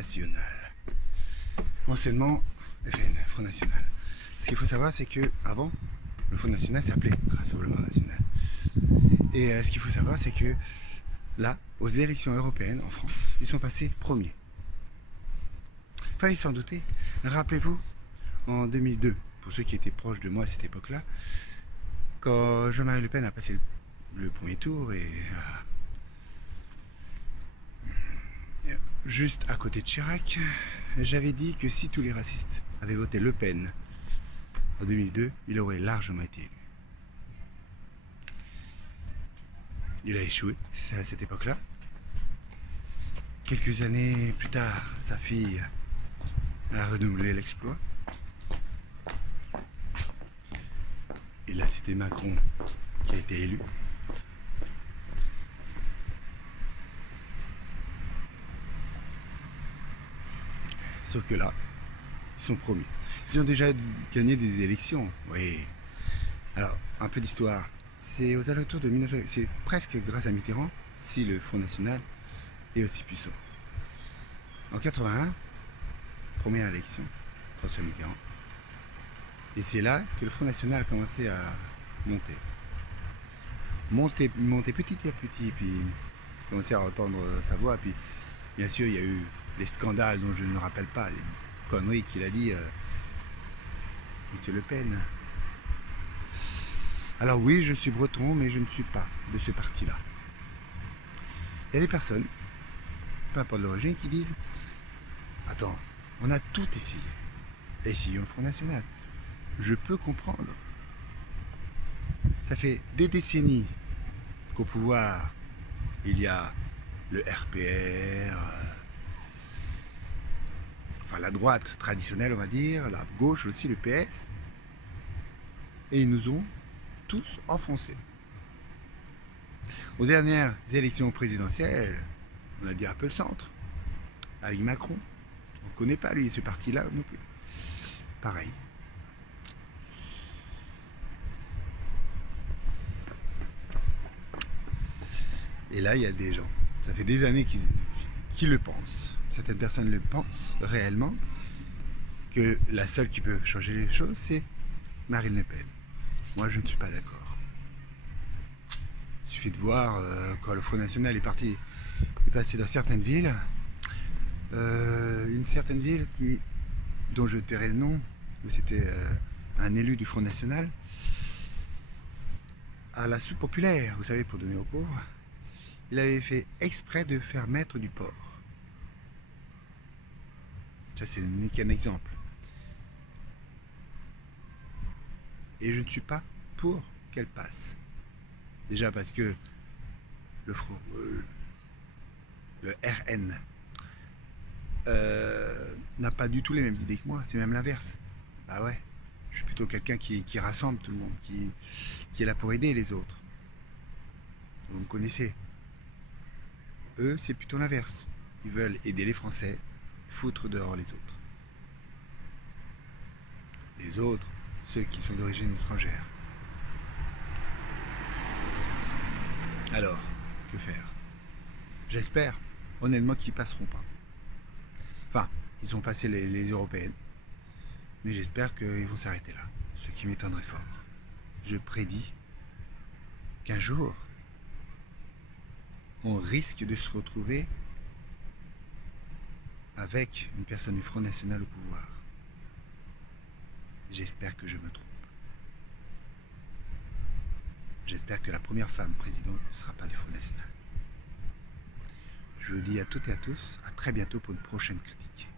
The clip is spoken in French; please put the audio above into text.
National. Anciennement, FN, Front National. Ce qu'il faut savoir, c'est que avant, le Front National s'appelait Rassemblement National. Et ce qu'il faut savoir, c'est que là, aux élections européennes en France, ils sont passés premiers. Fallait s'en douter. Rappelez-vous, en 2002, pour ceux qui étaient proches de moi à cette époque-là, quand Jean-Marie Le Pen a passé le premier tour et juste à côté de Chirac, j'avais dit que si tous les racistes avaient voté Le Pen en 2002, il aurait largement été élu. Il a échoué, c'est à cette époque-là. Quelques années plus tard, sa fille a renouvelé l'exploit. Et là, c'était Macron qui a été élu. Sauf que là, ils sont premiers. Ils ont déjà gagné des élections, oui. Alors, un peu d'histoire. C'est aux alentours de 1900, c'est presque grâce à Mitterrand si le Front National est aussi puissant. En 81, première élection, François Mitterrand. Et c'est là que le Front National a commencé à monter. Monter petit à petit, puis commencer à entendre sa voix. Puis bien sûr, il y a eu les scandales dont je ne me rappelle pas, les conneries qu'il a dit M. Le Pen. Alors oui, je suis breton, mais je ne suis pas de ce parti-là. Il y a des personnes, peu importe l'origine, qui disent « Attends, on a tout essayé. Essayons le Front National. » Je peux comprendre. Ça fait des décennies qu'au pouvoir, il y a le RPR, enfin la droite traditionnelle, on va dire, la gauche aussi, le PS, et ils nous ont tous enfoncés. Aux dernières élections présidentielles, on a dit un peu le centre, avec Macron. On ne connaît pas lui, ce parti-là non plus. Pareil. Et là, il y a des gens, ça fait des années qui le pensent. Certaines personnes le pensent réellement, que la seule qui peut changer les choses, c'est Marine Le Pen. Moi, je ne suis pas d'accord. Il suffit de voir quand le Front National est passé dans certaines villes, une certaine ville dont je tairai le nom, où c'était un élu du Front National, à la soupe populaire, vous savez, pour donner aux pauvres. Il avait fait exprès de faire mettre du porc. Ça, ce n'est qu'un exemple. Et je ne suis pas pour qu'elle passe. Déjà parce que le RN n'a pas du tout les mêmes idées que moi. C'est même l'inverse. Ah ouais, je suis plutôt quelqu'un qui rassemble tout le monde, qui est là pour aider les autres. Vous me connaissez. Eux, c'est plutôt l'inverse. Ils veulent aider les Français, foutre dehors les autres. Les autres, ceux qui sont d'origine étrangère. Alors, que faire? J'espère, honnêtement, qu'ils passeront pas. Enfin, ils ont passé les européennes, mais j'espère qu'ils vont s'arrêter là, ce qui m'étonnerait fort. Je prédis qu'un jour, on risque de se retrouver avec une personne du Front National au pouvoir. J'espère que je me trompe. J'espère que la première femme présidente ne sera pas du Front National. Je vous dis à toutes et à tous, à très bientôt pour une prochaine critique.